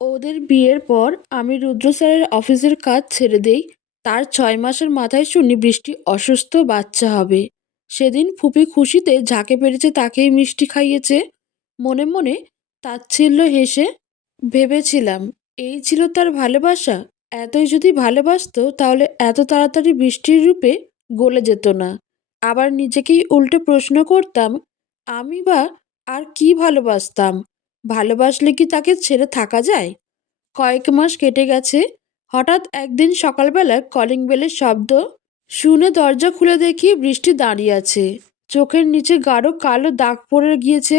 ওদের বিয়ের পর আমি রুদ্র স্যারের অফিসের কাজ ছেড়ে দেই। তার 6 মাসের মাথায় শুনি বৃষ্টি অসুস্থ, বাচ্চা হবে। সেদিন ফুপি খুশিতে যাকে পেরেছে তাকেই মিষ্টি খাইয়েছে। মনে মনে তাচ্ছিল্য হেসে ভেবেছিলাম, এই ছিল তার ভালোবাসা। এতই যদি ভালোবাসতো তাহলে এত তাড়াতাড়ি বৃষ্টির রূপে গলে যেত না। আবার নিজেকেই উল্টে প্রশ্ন করতাম, আমি বা আর কি ভালোবাসতাম? ভালোবাসলে কি তাকে ছেড়ে থাকা যায়? কয়েক মাস কেটে গেছে। হঠাৎ একদিন সকালবেলা কলিং বেলের শব্দ শুনে দরজা খুলে দেখি বৃষ্টি দাঁড়িয়ে আছে। চোখের নিচে গাঢ় কালো দাগ পড়ে গিয়েছে।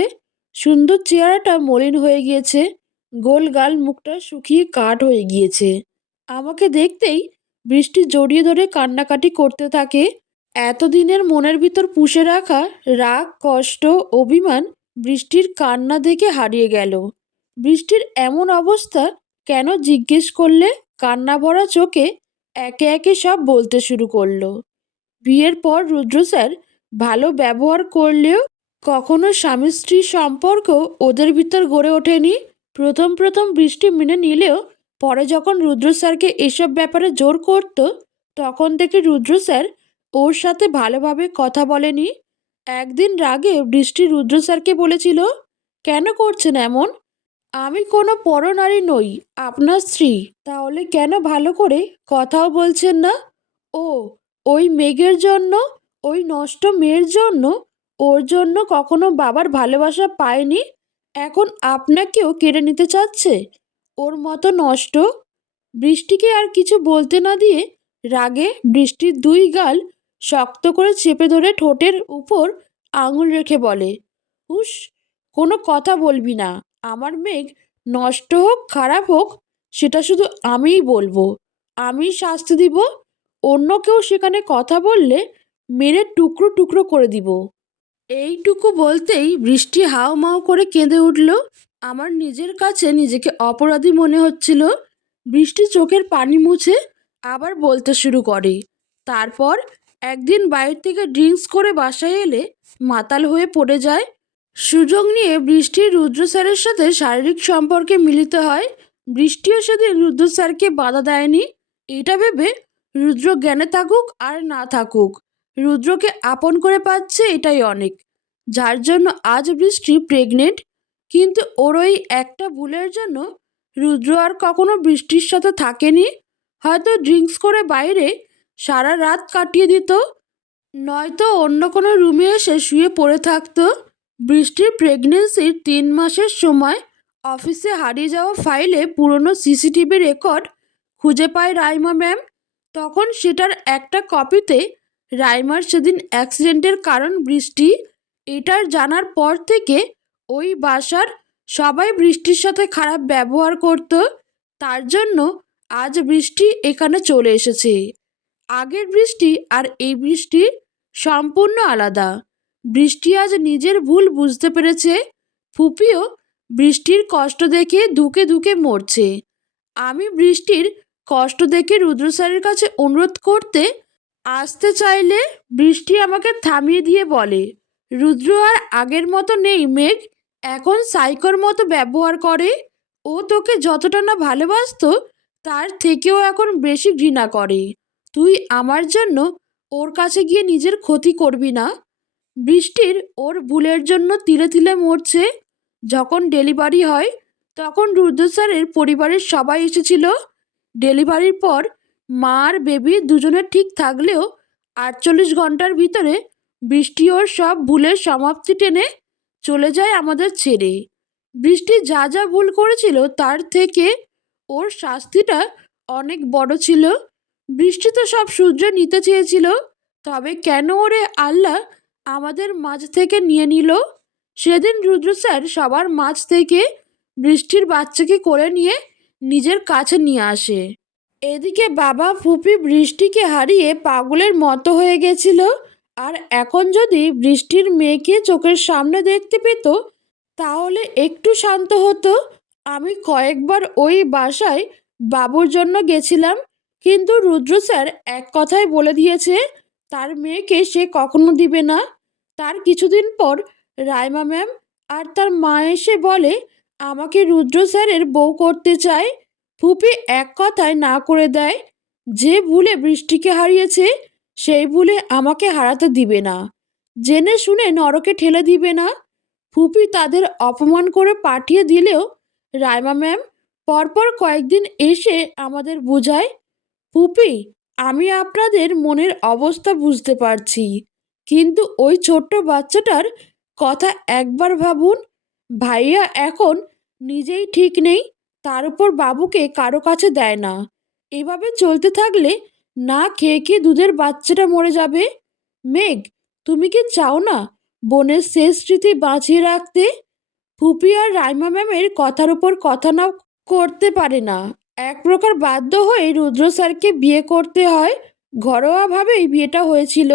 সুন্দর চেহারাটা মলিন হয়ে গিয়েছে। গোল গাল, মুখটা শুকিয়ে কাঠ হয়ে গিয়েছে। আমাকে দেখতেই বৃষ্টি জড়িয়ে ধরে কান্নাকাটি করতে থাকে। এতদিনের মনের ভিতর পুষে রাখা রাগ, কষ্ট, অভিমান বৃষ্টির কান্না দেখে হারিয়ে গেল। বৃষ্টির এমন অবস্থা কেন জিজ্ঞেস করলে কান্না ভরা চোখে একে একে সব বলতে শুরু করলো। বিয়ের পর রুদ্র স্যার ভালো ব্যবহার করলেও কখনো স্বামী স্ত্রীর সম্পর্ক ওদের ভিতর গড়ে ওঠেনি। প্রথম প্রথম বৃষ্টি মেনে নিলেও পরে যখন রুদ্র স্যারকে এসব ব্যাপারে জোর করত, তখন থেকে রুদ্র স্যার ওর সাথে ভালোভাবে কথা বলেনি। একদিন রাগে বৃষ্টি রুদ্র স্যারকে বলেছিল, কেন করছেন এমন? আমি কোনো পরনারী নই, আপনার স্ত্রী। তাহলে কেন ভালো করে কথাও বলছেন না? ও, ওই মেঘের জন্য, ওই নষ্ট মেয়ের জন্য, ওর জন্য কখনো বাবার ভালোবাসা পায়নি, এখন আপনাকেও কেড়ে নিতে চাচ্ছে? ওর মতো নষ্ট। বৃষ্টিকে আর কিছু বলতে না দিয়ে রাগে বৃষ্টির দুই গাল শক্ত করে চেপে ধরে ঠোঁটের উপর আঙুল রেখে বলে, হুস, কোনো কথা বলবি না। আমার মেঘ নষ্ট হোক, খারাপ হোক, সেটা শুধু আমিই বলবো, আমিই শাস্তি দিব। অন্য কেউ সেখানে কথা বললে মেরে টুকরো টুকরো করে দিব। এইটুকু বলতেই বৃষ্টি হাউমাউ করে কেঁদে উঠল। আমার নিজের কাছে নিজেকে অপরাধী মনে হচ্ছিল। বৃষ্টি চোখের পানি মুছে আবার বলতে শুরু করে, তারপর একদিন বাইরে থেকে ড্রিঙ্কস করে বাসায় এলে মাতাল হয়ে পড়ে যায়। সুযোগ নিয়ে বৃষ্টি রুদ্র স্যারের সাথে শারীরিক সম্পর্কে মিলিত হয়। বৃষ্টিও সেদিন রুদ্র স্যারকে বাধা দেয়নি। এটা ভেবে রুদ্র জ্ঞানে থাকুক আর না থাকুক, রুদ্রকে আপন করে পাচ্ছে, এটাই অনেক। যার জন্য আজ বৃষ্টি প্রেগনেন্ট। কিন্তু ওর ওই একটা ভুলের জন্য রুদ্র আর কখনো বৃষ্টির সাথে থাকেনি। হয়তো ড্রিঙ্কস করে বাইরে সারা রাত কাটিয়ে দিত, নয়তো অন্য কোনো রুমে এসে শুয়ে পড়ে থাকতো। বৃষ্টির প্রেগনেন্সির 3 মাসের সময় অফিসে হারিয়ে যাওয়া ফাইলে পুরনো সিসিটিভি রেকর্ড খুঁজে পায় রাইমা ম্যাম। তখন সেটার একটা কপিতে রাইমার সেদিন অ্যাক্সিডেন্টের কারণ বৃষ্টি। এটার জানার পর থেকে ওই বাসার সবাই বৃষ্টির সাথে খারাপ ব্যবহার করত। তার জন্য আজ বৃষ্টি এখানে চলে এসেছে। আগের বৃষ্টি আর এই বৃষ্টি সম্পূর্ণ আলাদা। বৃষ্টি আজ নিজের ভুল বুঝতে পেরেছে। ফুপিও বৃষ্টির কষ্ট দেখে ধুকে ধুকে মরছে। আমি বৃষ্টির কষ্ট দেখে রুদ্র স্যারের কাছে অনুরোধ করতে আসতে চাইলে বৃষ্টি আমাকে থামিয়ে দিয়ে বলে, রুদ্র আর আগের মতো নেই মেঘ, এখন সাইকোর মতো ব্যবহার করে। ও তোকে যতটা না ভালোবাসতো তার থেকেও এখন বেশি ঘৃণা করে। তুই আমার জন্য ওর কাছে গিয়ে নিজের ক্ষতি করবি না। বৃষ্টির ওর ভুলের জন্য তিলে তিলে মরছে। যখন ডেলিভারি হয় তখন রুদ্র স্যারের পরিবারের সবাই এসেছিল। ডেলিভারির পর মা আর বেবি দুজনে ঠিক থাকলেও 48 ঘন্টার ভিতরে বৃষ্টি ওর সব ভুলের সমাপ্তি টেনে চলে যায় আমাদের ছেড়ে। বৃষ্টি যা যা ভুল করেছিল তার থেকে ওর শাস্তিটা অনেক বড় ছিল। বৃষ্টি তো সব শুধরে নিতে চেয়েছিল, তবে কেন ওরে আল্লাহ আমাদের মাঝ থেকে নিয়ে নিল? সেদিন রুদ্র স্যার সবার মাঝ থেকে বৃষ্টির বাচ্চাকে কোলে নিয়ে নিজের কাছে নিয়ে আসে। এদিকে বাবা ফুপি বৃষ্টিকে হারিয়ে পাগলের মতো হয়ে গেছিল। আর এখন যদি বৃষ্টির মেয়েকে চোখের সামনে দেখতে পেত তাহলে একটু শান্ত হতো। আমি কয়েকবার ওই বাসায় বাবুর জন্য গেছিলাম, কিন্তু রুদ্র স্যার এক কথায় বলে দিয়েছে তার মেয়েকে সে কখনো দিবে না। তার কিছুদিন পর রাইমা ম্যাম আর তার মা এসে বলে আমাকে রুদ্র স্যারের বউ করতে চায়। ফুপি এক কথায় না করে দেয়। যে ভুলে বৃষ্টিকে হারিয়েছে সেই ভুলে আমাকে হারাতে দিবে না, জেনে শুনে নরকে ঠেলে দিবে না। ফুপি তাদের অপমান করে পাঠিয়ে দিলেও রাইমা ম্যাম পরপর কয়েকদিন এসে আমাদের বোঝায়। ফুপি, আমি আপনাদের মনের অবস্থা বুঝতে পারছি, কিন্তু ওই ছোট্ট বাচ্চাটার কথা একবার ভাবুন। ভাইয়া এখন নিজেই ঠিক নেই, তার উপর বাবুকে কারো কাছে দেয় না। এভাবে চলতে থাকলে না খেয়ে খেয়ে দুধের বাচ্চাটা মরে যাবে। মেঘ, তুমি কি চাও না বোনের শেষ স্মৃতি বাঁচিয়ে রাখতে? ফুপি আর রাইমা ম্যামের কথার উপর কথা না করতে পারে না। এক প্রকার বাধ্য হয়ে রুদ্র স্যারকে বিয়ে করতে হয়। ঘরোয়াভাবেই বিয়েটা হয়েছিল।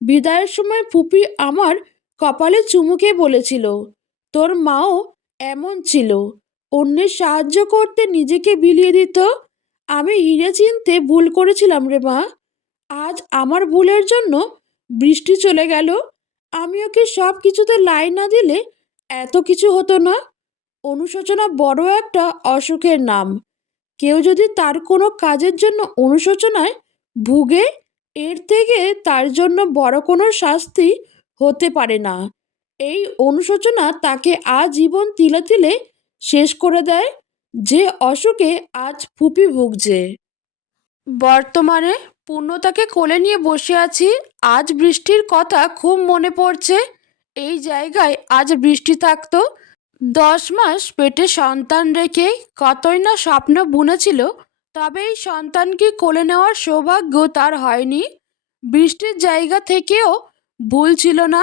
বিদায়ের সময় ফুপি আমার কপালে চুমুকে বলেছিল, তোর মাও এমন ছিল, অন্যের সাহায্য করতে নিজেকে বিলিয়ে দিত। আমি হিরে চিনতে ভুল করেছিলাম রে মা। আজ আমার ভুলের জন্য বৃষ্টি চলে গেল। আমি ওকে সব কিছুতে লাই না দিলে এত কিছু হতো না। অনুশোচনা বড় একটা অসুখের নাম। কেউ যদি তার কোনো কাজের জন্য অনুশোচনায় ভুগে, এর থেকে তার জন্য বড় কোনো শাস্তি হতে পারে না। এই অনুশোচনা তাকে আজীবন তিলে তিলে শেষ করে দেয়। যে অসুখে আজ ফুপি ভুগছে। বর্তমানে পূর্ণতাকে কোলে নিয়ে বসে আছি। আজ বৃষ্টির কথা খুব মনে পড়ছে। এই জায়গায় আজ বৃষ্টি থাকতো। 10 মাস পেটে সন্তান রেখে কতই না স্বপ্ন বুনেছিল, তবে এই সন্তানকে কোলে নেওয়ার সৌভাগ্য তার হয়নি। বৃষ্টির জায়গা থেকেও ভুল ছিল না।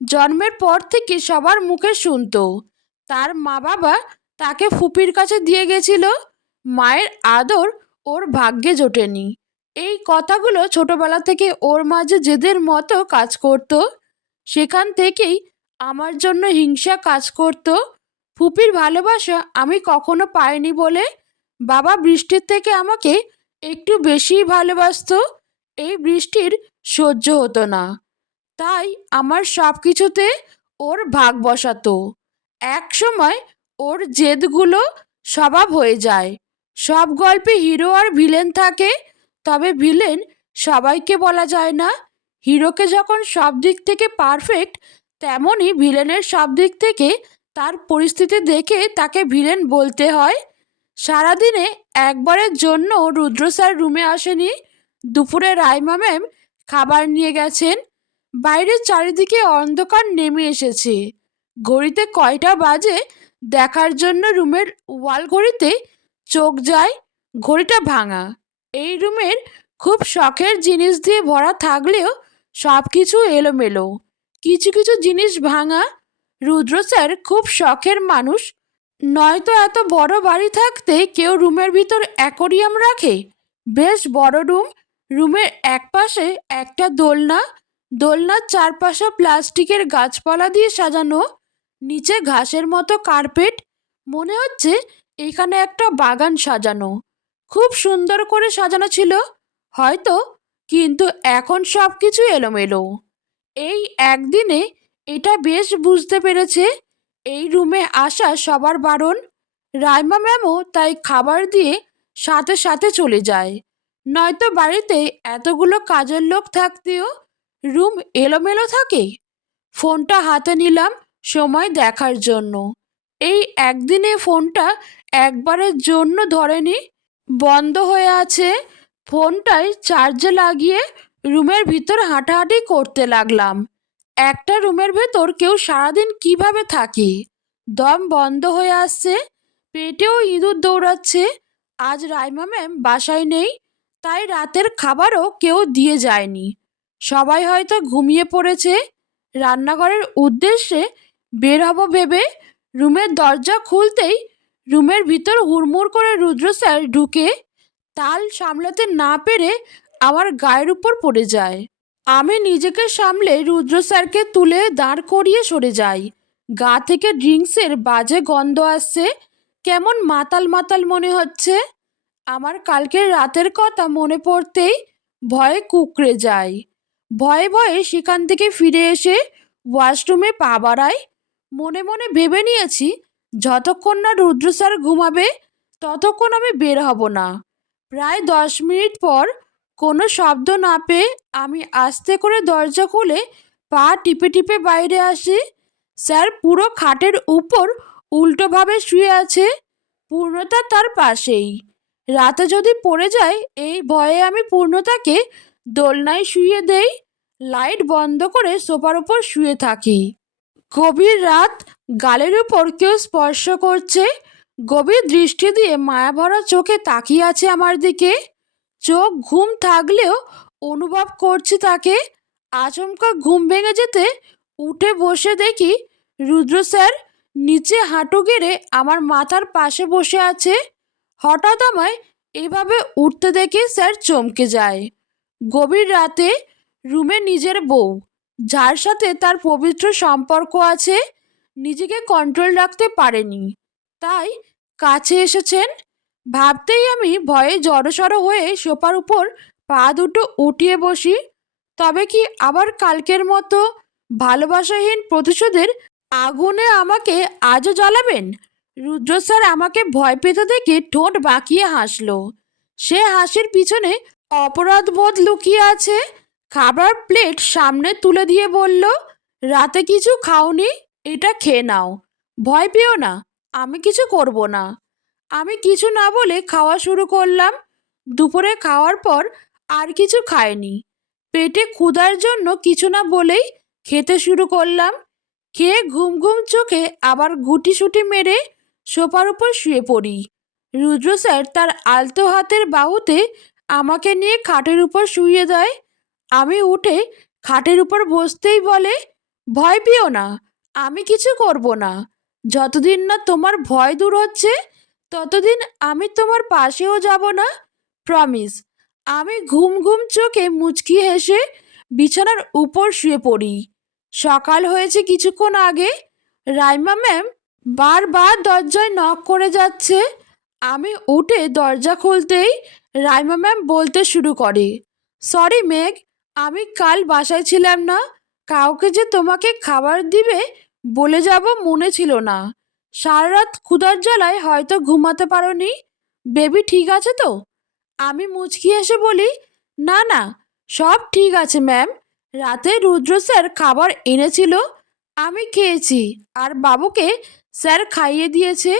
জন্মের পর থেকে সবার মুখে শুনতো তার মা বাবা তাকে ফুপির কাছে দিয়ে গেছিল। মায়ের আদর ওর ভাগ্যে জোটেনি। এই কথাগুলো ছোটবেলা থেকে ওর মাঝে জেদের মতো কাজ করত। সেখান থেকেই আমার জন্য হিংসা কাজ করত। ফুপির ভালোবাসা আমি কখনো পাইনি বলে বাবা বৃষ্টির থেকে আমাকে একটু বেশিই ভালোবাসতো। এই বৃষ্টির সহ্য হতো না, তাই আমার সব কিছুতে ওর ভাগ বসাতো। এক সময় ওর জেদগুলো স্বভাব হয়ে যায়। সব গল্পে হিরো আর ভিলেন থাকে, তবে ভিলেন সবাইকে বলা যায় না। হিরোকে যখন সব দিক থেকে পারফেক্ট, তেমনই ভিলেনের সব দিক থেকে তার পরিস্থিতি দেখে তাকে ভিলেন বলতে হয়। সারাদিনে একবারের জন্য রুদ্র স্যার রুমে আসেনি। দুপুরে রাইমা ম্যাম খাবার নিয়ে গেছেন। বাইরের চারিদিকে অন্ধকার নেমে এসেছে। ঘড়িতে কয়টা বাজে দেখার জন্য রুমের ওয়াল ঘড়িতে চোখ যায়। ঘড়িটা ভাঙা। এই রুমের খুব শখের জিনিস দিয়ে ভরা থাকলেও সব কিছু এলোমেলো। কিছু কিছু জিনিস ভাঙা। রুদ্র স্যার খুব শখের মানুষ। নয়তো এত বড় বাড়ি থাকতে কেউ রুমের ভিতর অ্যাকোরিয়াম রাখে। বেশ বড় রুম। রুমের একপাশে একটা দোলনা। দোলনার চারপাশে প্লাস্টিকের গাছপালা দিয়ে সাজানো। নিচে ঘাসের মতো কার্পেট। মনে হচ্ছে এখানে একটা বাগান সাজানো। খুব সুন্দর করে সাজানো ছিল হয়তো, কিন্তু এখন সব কিছু এলোমেলো। এই একদিনে এটা বেশ বুঝতে পেরেছে। এই রুমে আসা সবার বারণ। রাইমা ম্যামও তাই খাবার দিয়ে সাথে সাথে চলে যায়। নয়তো বাড়িতে এতগুলো কাজের লোক থাকতেও রুম এলোমেলো থাকে। ফোনটা হাতে নিলাম সময় দেখার জন্য। এই একদিনে ফোনটা একবারের জন্য ধরেনি, বন্ধ হয়ে আছে। ফোনটাই চার্জে লাগিয়ে রুমের ভিতর হাঁটাহাঁটি করতে লাগলাম। একটা রুমের ভেতর কেউ সারাদিন কিভাবে থাকে? দম বন্ধ হয়ে আসছে, পেটেও ইঁদুর দৌড়াচ্ছে। আজ রাইমা ম্যাম বাসায় নেই, তাই রাতের খাবারও কেউ দিয়ে যায়নি। সবাই হয়তো ঘুমিয়ে পড়েছে। রান্নাঘরের উদ্দেশ্যে বের হব ভেবে রুমের দরজা খুলতেই রুমের ভিতর হুড়মুড় করে রুদ্র স্যার ঢুকে তাল সামলাতে না পেরে আমার গায়ের উপর পড়ে যায়। আমি নিজেকে সামলে রুদ্র স্যারকে তুলে দাঁড় করিয়ে সরে যাই। গা থেকে ড্রিঙ্কসের বাজে গন্ধ আসছে। কেমন মাতাল মাতাল মনে হচ্ছে। আমার কালকের রাতের কথা মনে পড়তেই ভয়ে কুঁকড়ে যায়। ভয়ে ভয়ে সেখান থেকে ফিরে এসে ওয়াশরুমে পা বাড়াই। মনে মনে ভেবে নিয়েছি যতক্ষণ না রুদ্র স্যার ঘুমাবে ততক্ষণ আমি বের হব না। প্রায় 10 মিনিট পর কোনো শব্দ না পেয়ে আমি আস্তে করে দরজা খুলে পা টিপে টিপে বাইরে আসি। স্যার পুরো খাটের উপর উল্টোভাবে শুয়ে আছে, পূর্ণতা তার পাশেই। রাতে যদি পড়ে যায় এই ভয়ে আমি পূর্ণতাকে দোলনায় শুইয়ে দেই, লাইট বন্ধ করে সোফার উপর শুয়ে থাকি। গভীর রাত, গালের উপর কেউ স্পর্শ করছে, গভীর দৃষ্টি দিয়ে মায়াভরা চোখে তাকিয়ে আছে আমার দিকে। চোখ ঘুম থাকলেও অনুভব করছি তাকে। আচমকা ঘুম ভেঙে যেতে উঠে বসে দেখি রুদ্র স্যার নিচে হাঁটু গেড়ে আমার মাথার পাশে বসে আছে। হঠাৎ আমায় এভাবে উঠতে দেখে স্যার চমকে যায়। গভীর রাতে রুমে নিজের বউ, যার সাথে তার পবিত্র সম্পর্ক আছে, নিজেকে কন্ট্রোল রাখতে পারেনি, তাই কাছে এসেছেন। ভাবতেই আমি ভয়ে জড়সড় হয়ে সোফার উপর পা দুটো উঠিয়ে বসি। তবে কি আবার কালকের মতো ভালোবাসাহীন প্রতিশোধের আগুনে আমাকে আজও জ্বালাবেন? রুদ্র স্যার আমাকে ভয় পেতে দেখে ঠোঁট বাঁকিয়ে হাসলো। সে হাসির পিছনে অপরাধবোধ লুকিয়ে আছে। খাবার প্লেট সামনে তুলে দিয়ে বলল, রাতে কিছু খাওনি, এটা খেয়ে নাও। ভয় পেও না, আমি কিছু করব না। আমি কিছু না বলে খাওয়া শুরু করলাম। দুপুরে খাওয়ার পর আর কিছু খাইনি। পেটে ক্ষুধার জন্য কিছু না বলেই খেতে শুরু করলাম। খেয়ে ঘুম ঘুম চোখে আবার গুটিসুটি মেরে সোফার উপর শুয়ে পড়ি। রুদ্র স্যার তার আলতো হাতের বাহুতে আমাকে নিয়ে খাটের উপর শুইয়ে দেয়। আমি উঠে খাটের উপর বসতেই বলে, ভয় পেও না, আমি কিছু করব না। যতদিন না তোমার ভয় দূর হচ্ছে ততদিন আমি তোমার পাশেও যাব না, প্রমিস। আমি ঘুম ঘুম চোখে মুচকি হেসে বিছানার উপর শুয়ে পড়ি। সকাল হয়েছে কিছুক্ষণ আগে। রাইমা ম্যাম বারবার দরজায় নক করে যাচ্ছে। আমি উঠে দরজা খুলতেই রাইমা ম্যাম বলতে শুরু করে, সরি মেঘ, আমি কাল বাসায় ছিলাম না। কাউকে যে তোমাকে খাবার দিবে বলে যাব মনে ছিল না। সারা রাত ক্ষুধার জ্বালায় হয়তো ঘুমাতে পারোনি। বেবি ঠিক আছে তো? আমি মুচকি এসে বলি, না না, সব ঠিক আছে ম্যাম। রাতে রুদ্র স্যার খাবার এনেছিল, আমি খেয়েছি, আর বাবুকে স্যার খাইয়ে দিয়েছে।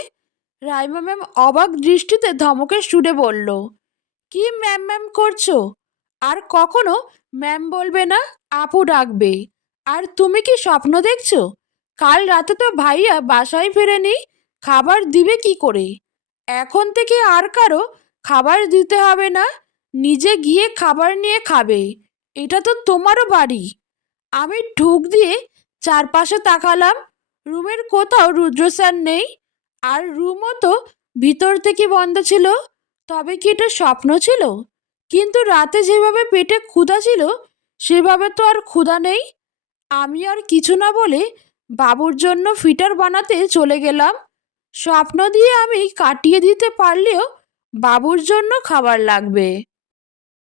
রাইমা ম্যাম অবাক দৃষ্টিতে ধমকে সুরে বলল, কি ম্যাম ম্যাম করছো? আর কখনো ম্যাম বলবে না, আপু ডাকবে। আর তুমি কি স্বপ্ন দেখছো? কাল রাতে তো ভাইয়া বাসায় ফেরেনি, খাবার দিবে কি করে? এখন থেকে আর কারো খাবার দিতে হবে না, নিজে গিয়ে খাবার নিয়ে খাবে। এটা তো তোমারও বাড়ি। আমি ঢুক দিয়ে চারপাশে তাকালাম। রুমের কোথাও রুদ্র স্যার নেই, আর রুমও তো ভিতর থেকে বন্ধ ছিল। তবে কি এটা স্বপ্ন ছিল? কিন্তু রাতে যেভাবে পেটে ক্ষুধা ছিল সেভাবে তো আর ক্ষুধা নেই। আমি আর কিছু না বলে বাবুর জন্য ফিটার বানাতে চলে গেলাম। স্বপ্ন দিয়ে আমি কাটিয়ে দিতে পারলেও বাবুর জন্য খাবার লাগবে।